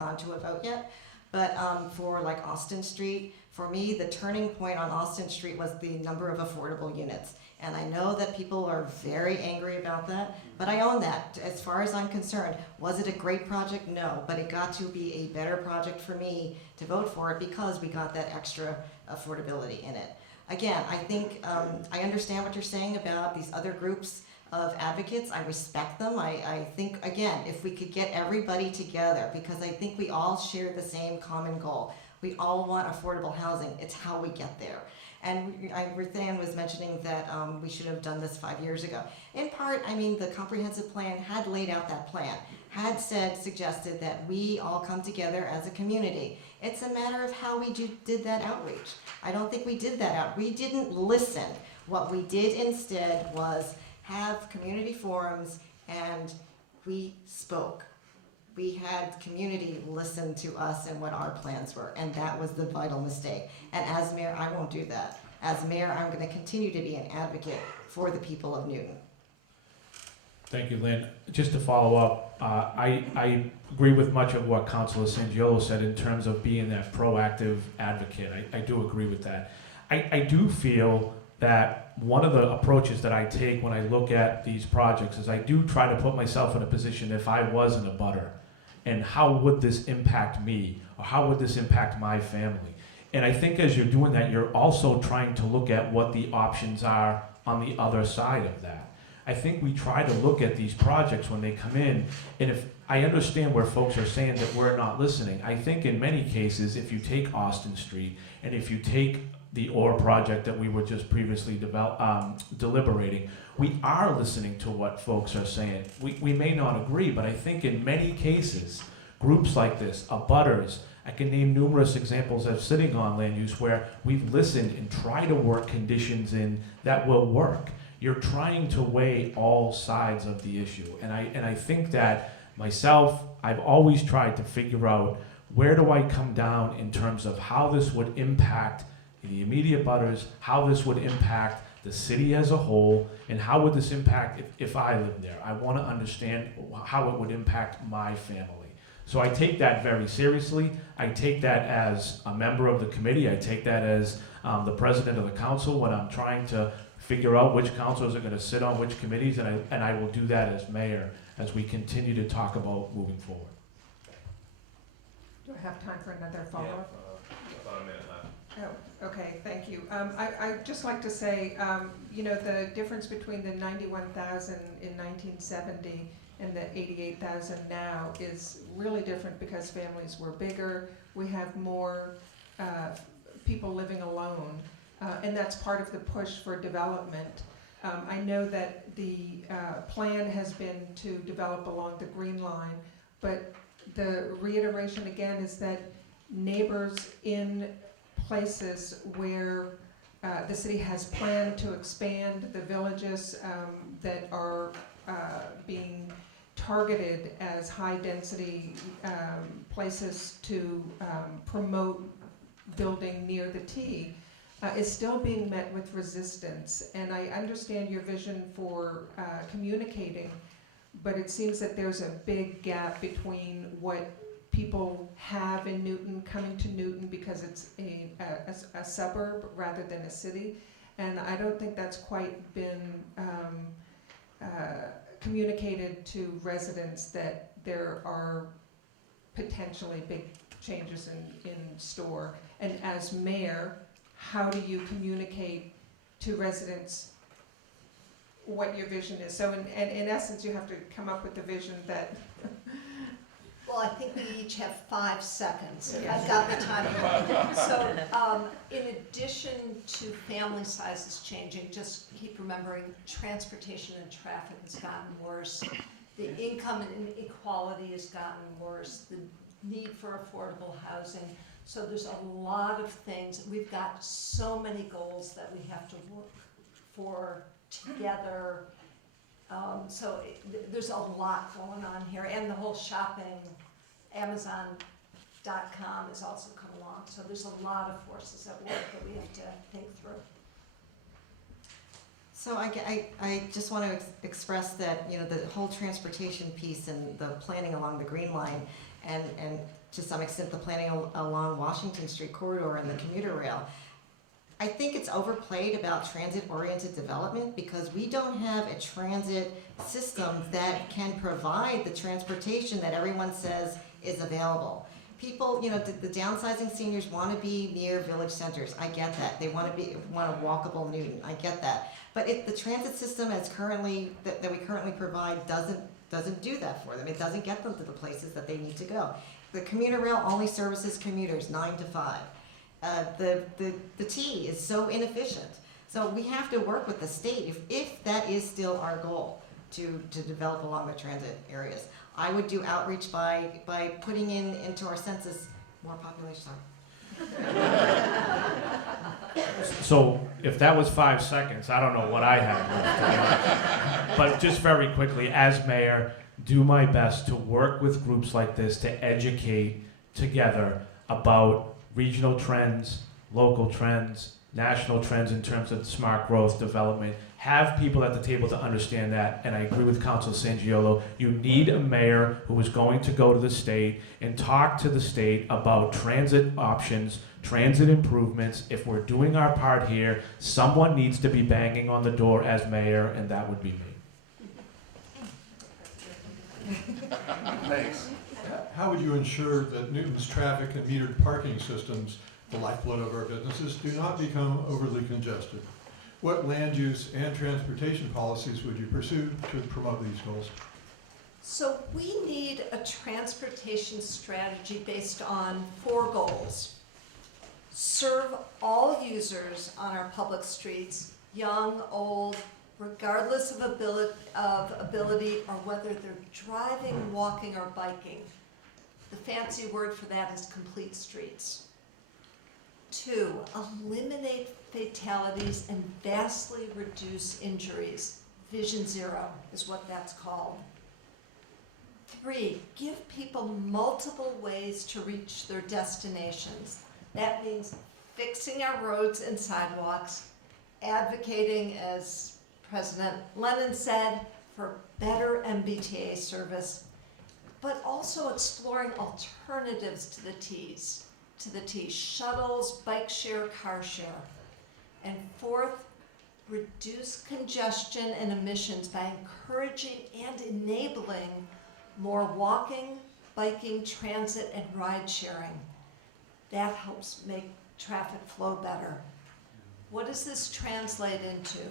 gone to a vote yet. But for like Austin Street, for me, the turning point on Austin Street was the number of affordable units. And I know that people are very angry about that, but I own that. As far as I'm concerned, was it a great project? No, but it got to be a better project for me to vote for it because we got that extra affordability in it. Again, I think, I understand what you're saying about these other groups of advocates. I respect them. I think, again, if we could get everybody together, because I think we all share the same common goal. We all want affordable housing. It's how we get there. And Ruthanne was mentioning that we should have done this 5 years ago. In part, I mean, the comprehensive plan had laid out that plan, had suggested that we all come together as a community. It's a matter of how we did that outreach. I don't think we did that out. We didn't listen. What we did instead was have community forums, and we spoke. We had community listen to us and what our plans were, and that was the vital mistake. And as mayor, I won't do that. As mayor, I'm going to continue to be an advocate for the people of Newton. Thank you, Lynn. Just to follow up, I agree with much of what Councilor Sangiolo said in terms of being that proactive advocate. I do agree with that. I do feel that one of the approaches that I take when I look at these projects is I do try to put myself in a position if I was in a butter, and how would this impact me, or how would this impact my family? And I think as you're doing that, you're also trying to look at what the options are on the other side of that. I think we try to look at these projects when they come in, and if I understand where folks are saying that we're not listening, I think in many cases, if you take Austin Street, and if you take the OR project that we were just previously deliberating, we are listening to what folks are saying. We may not agree, but I think in many cases, groups like this, abutters, I can name numerous examples of sitting on land use where we've listened and tried to work conditions in that will work. You're trying to weigh all sides of the issue. And I think that myself, I've always tried to figure out where do I come down in terms of how this would impact the immediate butters, how this would impact the city as a whole, and how would this impact if I lived there. I want to understand how it would impact my family. So I take that very seriously. I take that as a member of the committee. I take that as the president of the council when I'm trying to figure out which councilors are going to sit on which committees, and I will do that as mayor as we continue to talk about moving forward. Do I have time for another follow-up? Yeah, about a minute left. Oh, okay, thank you. I'd just like to say, you know, the difference between the 91,000 in 1970 and the 88,000 now is really different because families were bigger. We have more people living alone, and that's part of the push for development. I know that the plan has been to develop along the Green Line, but the reiteration again is that neighbors in places where the city has planned to expand, the villages that are being targeted as high-density places to promote building near the T, is still being met with resistance. And I understand your vision for communicating, but it seems that there's a big gap between what people have in Newton, coming to Newton because it's a suburb rather than a city. And I don't think that's quite been communicated to residents that there are potentially big changes in store. And as mayor, how do you communicate to residents what your vision is? So in essence, you have to come up with the vision that Well, I think we each have 5 seconds. Yes. I've got the time. So, in addition to family sizes changing, just keep remembering transportation and traffic has gotten worse. The income inequality has gotten worse. The need for affordable housing. So there's a lot of things. We've got so many goals that we have to work for together. There's a lot going on here, and the whole shopping, Amazon.com has also come along. So there's a lot of forces at work that we have to think through. So I just want to express that, you know, the whole transportation piece and the planning along the Green Line, and to some extent, the planning along Washington Street corridor and the commuter rail. I think it's overplayed about transit-oriented development because we don't have a transit system that can provide the transportation that everyone says is available. People, the downsizing seniors want to be near village centers. I get that. They want a walkable Newton. I get that. But the transit system as currently that we currently provide doesn't do that for them. It doesn't get them to the places that they need to go. The commuter rail only services commuters 9 to 5. The T is so inefficient. So we have to work with the state if that is still our goal to develop along the transit areas. I would do outreach by putting into our census more population. So if that was 5 seconds, I don't know what I had left. But just very quickly, as mayor, do my best to work with groups like this to educate together about regional trends, local trends, national trends in terms of smart growth development. Have people at the table to understand that, and I agree with Councilor Sangiolo. You need a mayor who is going to go to the state and talk to the state about transit options, transit improvements. If we're doing our part here, someone needs to be banging on the door as mayor, and that would be me. Thanks. How would you ensure that Newton's traffic and metered parking systems, the lifeblood of our businesses, do not become overly congested? What land use and transportation policies would you pursue to promote these goals? So we need a transportation strategy based on 4 goals. Serve all users on our public streets, young, old, regardless of ability or whether they're driving, walking, or biking. The fancy word for that is complete streets. 2, eliminate fatalities and vastly reduce injuries. Vision Zero is what that's called. 3, give people multiple ways to reach their destinations. That means fixing our roads and sidewalks, advocating, as President Lennon said, for better MBTA service, but also exploring alternatives to the T's. Shuttles, bike share, car share. And 4th, reduce congestion and emissions by encouraging and enabling more walking, biking, transit, and ride sharing. That helps make traffic flow better. What does this translate into?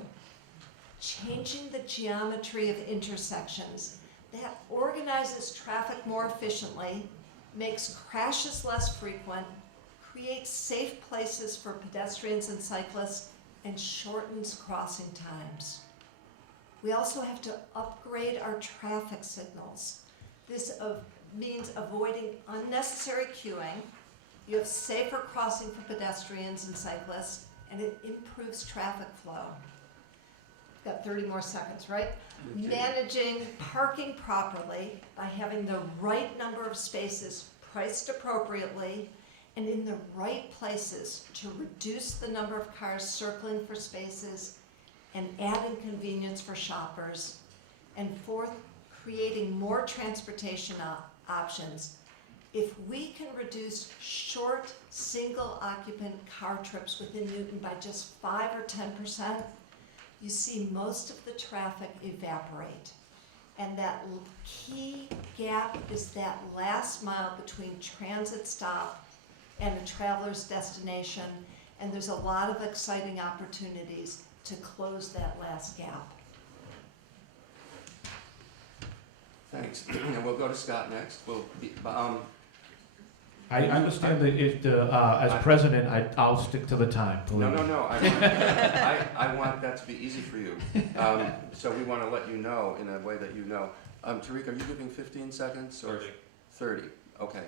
Changing the geometry of intersections. That organizes traffic more efficiently, makes crashes less frequent, creates safe places for pedestrians and cyclists, and shortens crossing times. We also have to upgrade our traffic signals. This means avoiding unnecessary queuing. You have safer crossing for pedestrians and cyclists, and it improves traffic flow. Got 30 more seconds, right? Managing parking properly by having the right number of spaces priced appropriately and in the right places to reduce the number of cars circling for spaces and adding convenience for shoppers. And 4th, creating more transportation options. If we can reduce short single occupant car trips within Newton by just 5 or 10%, you see most of the traffic evaporate. And that key gap is that last mile between transit stop and a traveler's destination, and there's a lot of exciting opportunities to close that last gap. Thanks. And we'll go to Scott next. I understand that if as president, I'll stick to the time. No. I want that to be easy for you. So we want to let you know in a way that you know. Tariq, are you giving 15 seconds or 30? Okay.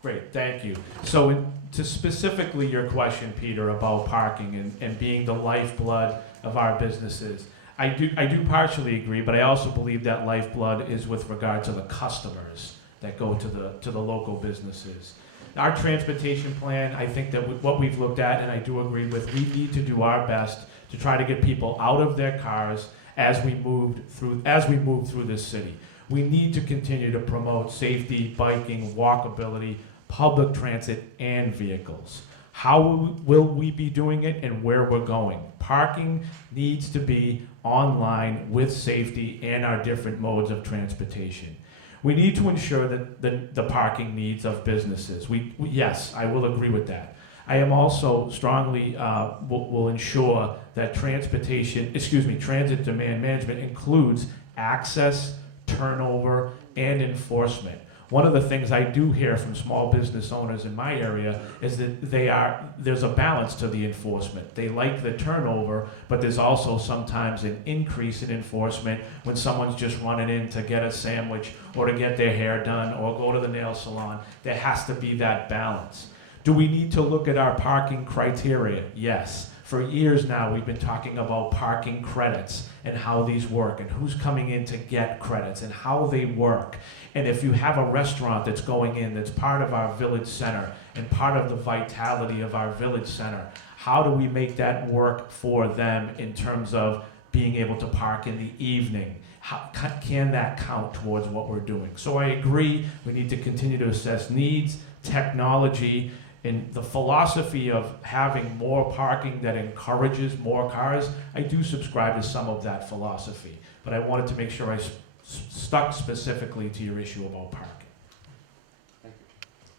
Great, thank you. So to specifically your question, Peter, about parking and being the lifeblood of our businesses, I do partially agree, but I also believe that lifeblood is with regard to the customers that go to the local businesses. Our transportation plan, I think that what we've looked at, and I do agree with, we need to do our best to try to get people out of their cars as we move through this city. We need to continue to promote safety, biking, walkability, public transit, and vehicles. How will we be doing it and where we're going? Parking needs to be online with safety and our different modes of transportation. We need to ensure that the parking needs of businesses. Yes, I will agree with that. I am also strongly will ensure that transit demand management includes access, turnover, and enforcement. One of the things I do hear from small business owners in my area is that there's a balance to the enforcement. They like the turnover, but there's also sometimes an increase in enforcement when someone's just running in to get a sandwich or to get their hair done or go to the nail salon. There has to be that balance. Do we need to look at our parking criteria? Yes. For years now, we've been talking about parking credits and how these work and who's coming in to get credits and how they work. And if you have a restaurant that's going in that's part of our village center and part of the vitality of our village center, how do we make that work for them in terms of being able to park in the evening? How can that count towards what we're doing? So I agree, we need to continue to assess needs, technology, and the philosophy of having more parking that encourages more cars. I do subscribe to some of that philosophy, but I wanted to make sure I stuck specifically to your issue about parking.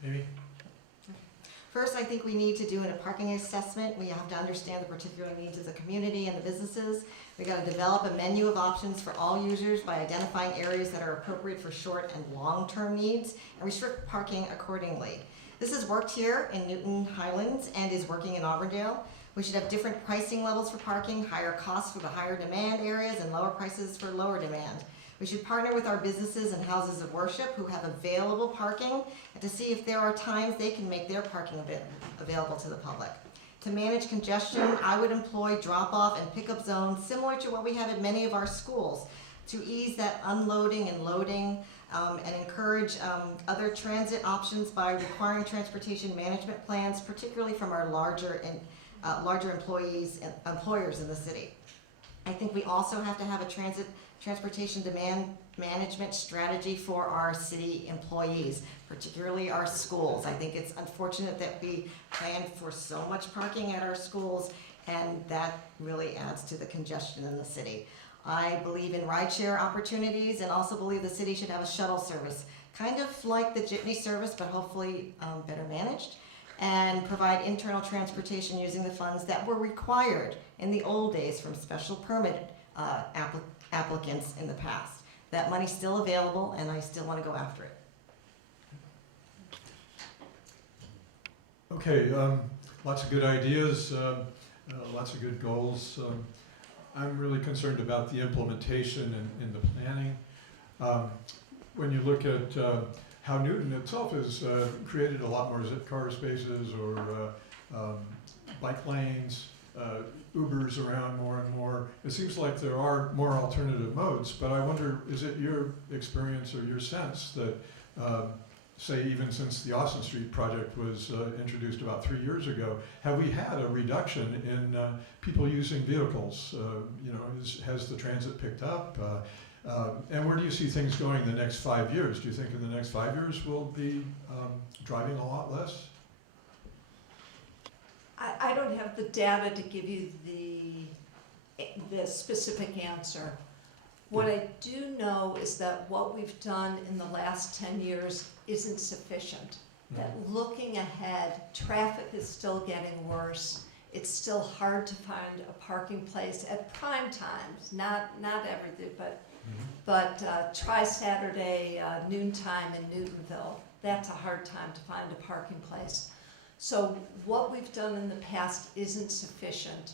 Amy? First, I think we need to do a parking assessment. We have to understand the particular needs of the community and the businesses. We got to develop a menu of options for all users by identifying areas that are appropriate for short and long-term needs and restrict parking accordingly. This has worked here in Newton Highlands and is working in Auburndale. We should have different pricing levels for parking, higher costs for the higher demand areas and lower prices for lower demand. We should partner with our businesses and houses of worship who have available parking and to see if there are times they can make their parking available to the public. To manage congestion, I would employ drop-off and pickup zones similar to what we have at many of our schools to ease that unloading and loading and encourage other transit options by requiring transportation management plans, particularly from our larger employers in the city. I think we also have to have a transportation demand management strategy for our city employees, particularly our schools. I think it's unfortunate that we plan for so much parking at our schools, and that really adds to the congestion in the city. I believe in rideshare opportunities and also believe the city should have a shuttle service, kind of like the jitney service, but hopefully better managed, and provide internal transportation using the funds that were required in the old days from special permit applicants in the past. That money's still available, and I still want to go after it. Okay, lots of good ideas, lots of good goals. I'm really concerned about the implementation and the planning. When you look at how Newton itself has created a lot more car spaces or bike lanes, Ubers around more and more, it seems like there are more alternative modes, but I wonder, is it your experience or your sense that say even since the Austin Street project was introduced about 3 years ago, have we had a reduction in people using vehicles? Has the transit picked up? And where do you see things going in the next 5 years? Do you think in the next 5 years we'll be driving a lot less? I don't have the data to give you the specific answer. What I do know is that what we've done in the last 10 years isn't sufficient. That looking ahead, traffic is still getting worse. It's still hard to find a parking place at prime times, not everything, but try Saturday noontime in Newtonville. That's a hard time to find a parking place. So what we've done in the past isn't sufficient.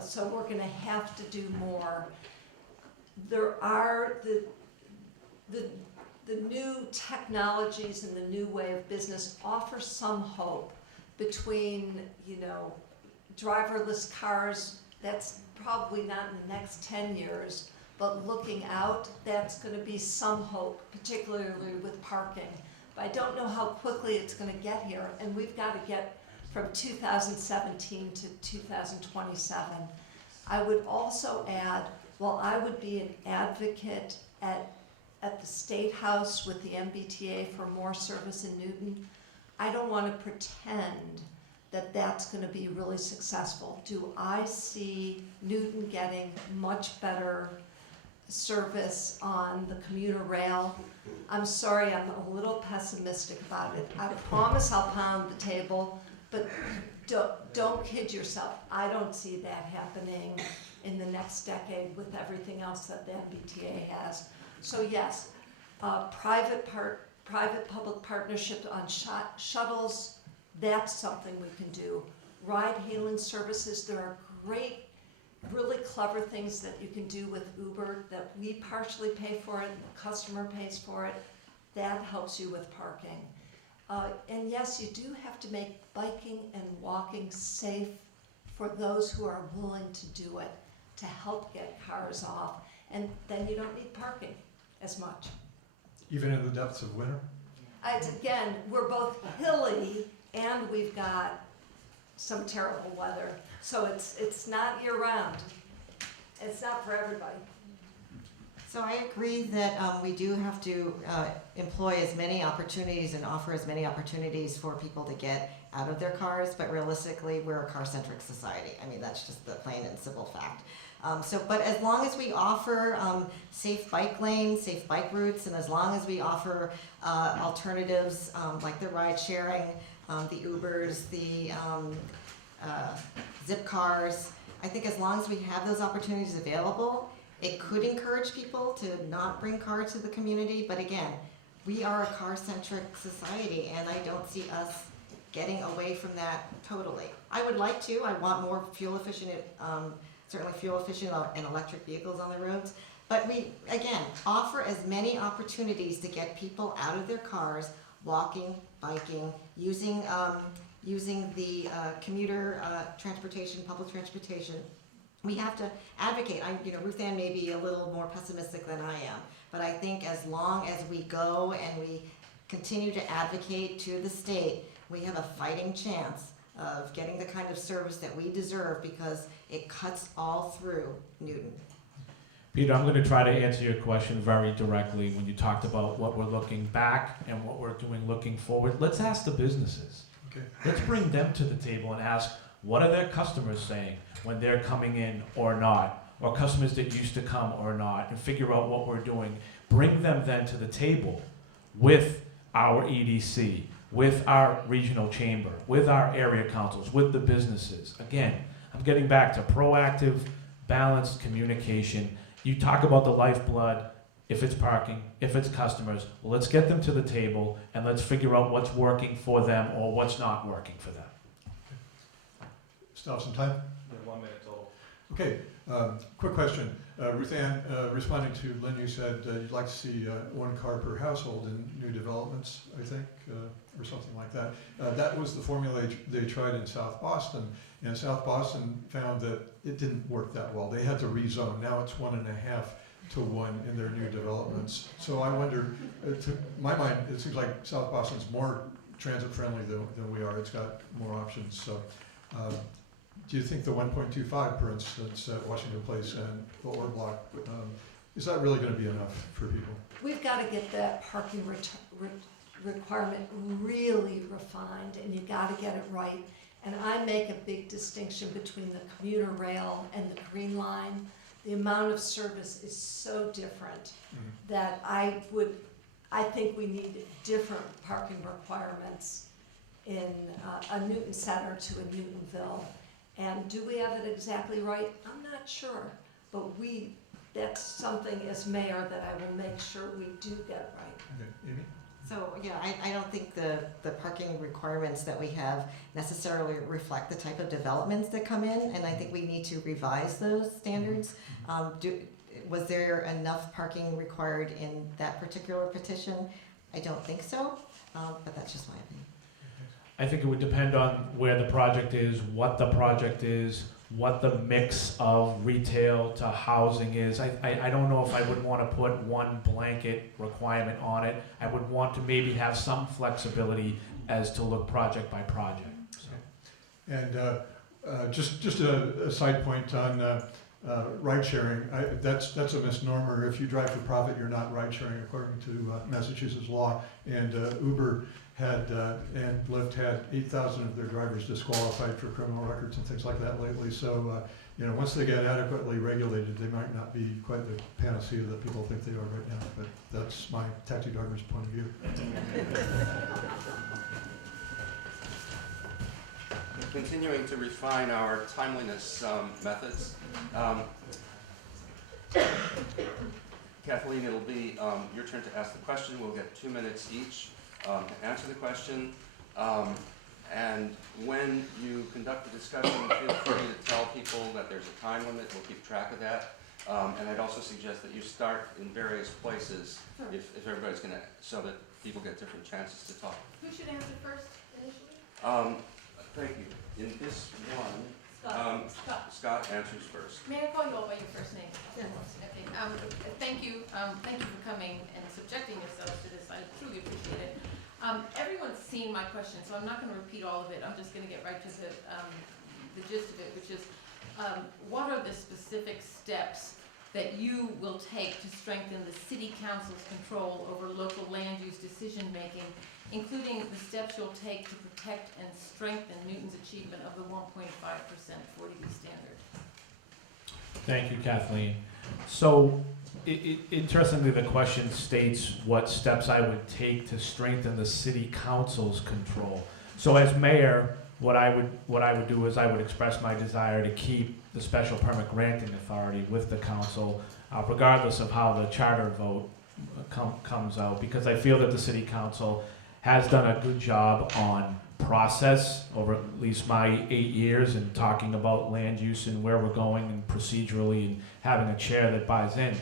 So we're gonna have to do more. There are the new technologies and the new way of business offer some hope between, driverless cars. That's probably not in the next 10 years, but looking out, that's going to be some hope, particularly with parking. But I don't know how quickly it's going to get here, and we've got to get from 2017 to 2027. I would also add, while I would be an advocate at at the State House with the MBTA for more service in Newton. I don't want to pretend that that's going to be really successful. Do I see Newton getting much better service on the commuter rail? I'm sorry, I'm a little pessimistic about it. I promise I'll pound the table, but don't kid yourself. I don't see that happening in the next decade with everything else that the MBTA has. So yes, private-public partnership on shuttles, that's something we can do. Ride-hailing services, there are great, really clever things that you can do with Uber that we partially pay for it, the customer pays for it. That helps you with parking. And yes, you do have to make biking and walking safe for those who are willing to do it, to help get cars off. And then you don't need parking as much. Even in the depths of winter? Again, we're both hilly and we've got some terrible weather. So it's not year round. It's not for everybody. So I agree that we do have to employ as many opportunities and offer as many opportunities for people to get out of their cars, but realistically, we're a car-centric society. I mean, that's just the plain and simple fact. But as long as we offer safe bike lanes, safe bike routes, and as long as we offer alternatives like the ride sharing, the Ubers, the Zip cars, I think as long as we have those opportunities available, it could encourage people to not bring cars to the community. But again, we are a car-centric society, and I don't see us getting away from that totally. I would like to. I want more fuel-efficient, certainly fuel-efficient and electric vehicles on the roads. But we, again, offer as many opportunities to get people out of their cars, walking, biking, using the commuter transportation, public transportation. We have to advocate. Ruthanne may be a little more pessimistic than I am, but I think as long as we go and we continue to advocate to the state, we have a fighting chance of getting the kind of service that we deserve because it cuts all through Newton. Peter, I'm going to try to answer your question very directly. When you talked about what we're looking back and what we're doing looking forward, let's ask the businesses. Okay. Let's bring them to the table and ask, what are their customers saying when they're coming in or not, or customers that used to come or not, and figure out what we're doing. Bring them then to the table with our EDC, with our regional chamber, with our area councils, with the businesses. Again, I'm getting back to proactive, balanced communication. You talk about the lifeblood, if it's parking, if it's customers, well, let's get them to the table and let's figure out what's working for them or what's not working for them. Still have some time? Yeah, 1 minute total. Okay, quick question. Ruthanne, responding to Lynn, you said you'd like to see 1 car per household in new developments, I think, or something like that. That was the formula they tried in South Boston, and South Boston found that it didn't work that well. They had to rezone. Now it's 1.5 to 1 in their new developments. So I wonder, to my mind, it seems like South Boston's more transit friendly than we are. It's got more options. So do you think the 1.25, for instance, at Washington Place and the Orr Block, is that really going to be enough for people? We've got to get that parking requirement really refined, and you got to get it right. And I make a big distinction between the commuter rail and the Green Line. The amount of service is so different that I think we need different parking requirements in a Newton Center to a Newtonville. And do we have it exactly right? I'm not sure, but that's something as mayor that I will make sure we do get right. Okay, Amy? So, yeah, I don't think the parking requirements that we have necessarily reflect the type of developments that come in, and I think we need to revise those standards. Was there enough parking required in that particular petition? I don't think so, but that's just my opinion. I think it would depend on where the project is, what the project is, what the mix of retail to housing is. I don't know if I would want to put one blanket requirement on it. I would want to maybe have some flexibility as to look project by project. So. And just a side point on ride sharing, that's a misnomer. If you drive for profit, you're not ride sharing according to Massachusetts law. And Uber had and Lyft had 8,000 of their drivers disqualified for criminal records and things like that lately. So you know, once they get adequately regulated, they might not be quite the panacea that people think they are right now. But that's my taxi driver's point of view. Continuing to refine our timeliness methods. Kathleen, it'll be your turn to ask the question. We'll get 2 minutes each to answer the question. And when you conduct the discussion, feel free to tell people that there's a time limit. We'll keep track of that. And I'd also suggest that you start in various places if everybody's going to, so that people get different chances to talk. Who should answer first initially? Thank you. In this one, Scott answers first. May I call you all by your first name? Yeah. Okay. Thank you for coming and subjecting yourselves to this. I truly appreciate it. Everyone's seen my question, so I'm not going to repeat all of it. I'm just going to get right to the gist of it, which is what are the specific steps that you will take to strengthen the City Council's control over local land use decision making, including the steps you'll take to protect and strengthen Newton's achievement of the 1.5% 40B standard? Thank you, Kathleen. So, interestingly, the question states what steps I would take to strengthen the city council's control. So, as mayor, what I would do is I would express my desire to keep the special permit granting authority with the council, regardless of how the charter vote comes out, because I feel that the city council has done a good job on process over at least my 8 years in talking about land use and where we're going and procedurally and having a chair that buys in.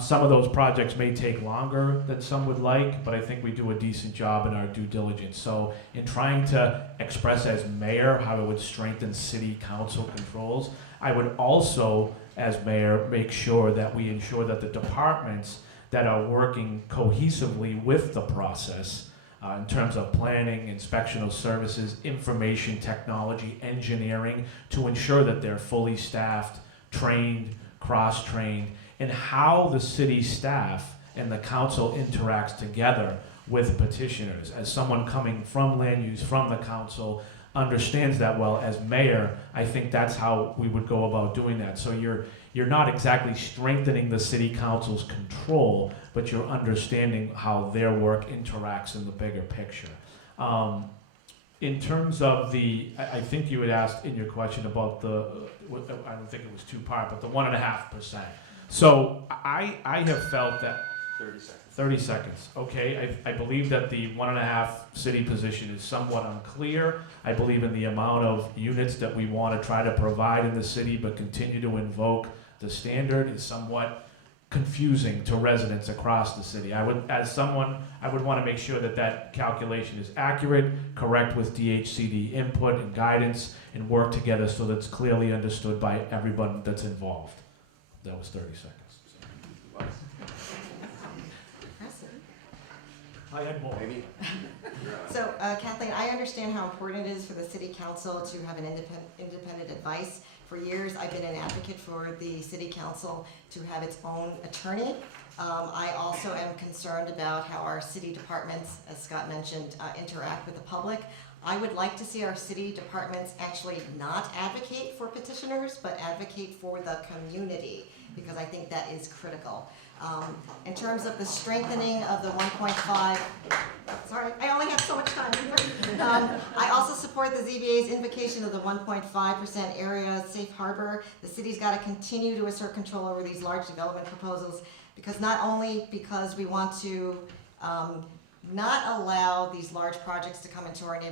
Some of those projects may take longer than some would like, but I think we do a decent job in our due diligence. So in trying to express as mayor how it would strengthen city council controls, I would also, as mayor, make sure that we ensure that the departments that are working cohesively with the process in terms of planning, inspectional services, information technology, engineering, to ensure that they're fully staffed, trained, cross-trained, and how the city staff and the council interacts together with petitioners. As someone coming from land use, from the council, understands that well. As mayor, I think that's how we would go about doing that. So you're not exactly strengthening the city council's control, but you're understanding how their work interacts in the bigger picture. In terms of I think you had asked in your question about I don't think it was two-part, but the 1.5%. So I have felt that 30 seconds. 30 seconds. Okay, I believe that the 1.5 city position is somewhat unclear. I believe in the amount of units that we want to try to provide in the city, but continue to invoke the standard is somewhat confusing to residents across the city. I would want to make sure that calculation is accurate, correct with DHCD input and guidance, and work together so that it's clearly understood by everyone that's involved. That was 30 seconds. I had more. Amy? You're on. So Kathleen, I understand how important it is for the city council to have an independent advice. For years, I've been an advocate for the city council to have its own attorney. I also am concerned about how our city departments, as Scott mentioned, interact with the public. I would like to see our city departments actually not advocate for petitioners, but advocate for the community, because I think that is critical. In terms of the strengthening of the 1.5, sorry, I only have so much time. I also support the ZBA's invocation of the 1.5% area safe harbor. The city's got to continue to assert control over these large development proposals, because not only because we want to not allow these large projects to come into our neighborhood,